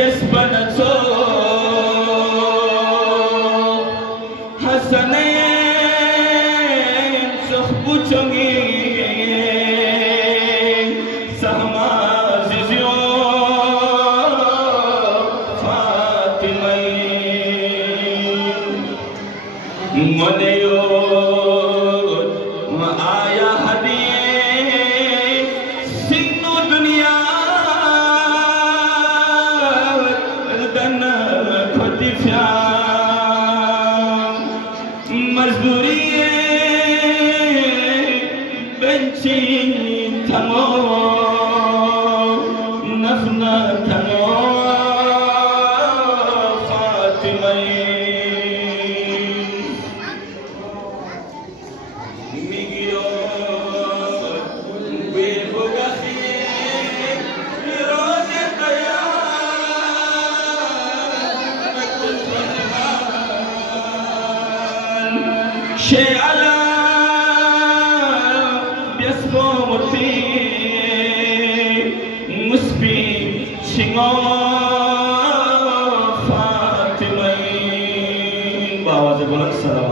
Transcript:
kesbanato hasanen sohbu chongi sahma zizyo fatimai moneyo ma aya hadiye sinu dunia dana khoti fya मजदूरी बेंची थमो नफना थमो फातिमाई मिगियो बेबुगाही रोज़े She'ala biasmoti musbi shingo Fatimai bawa je bolan salam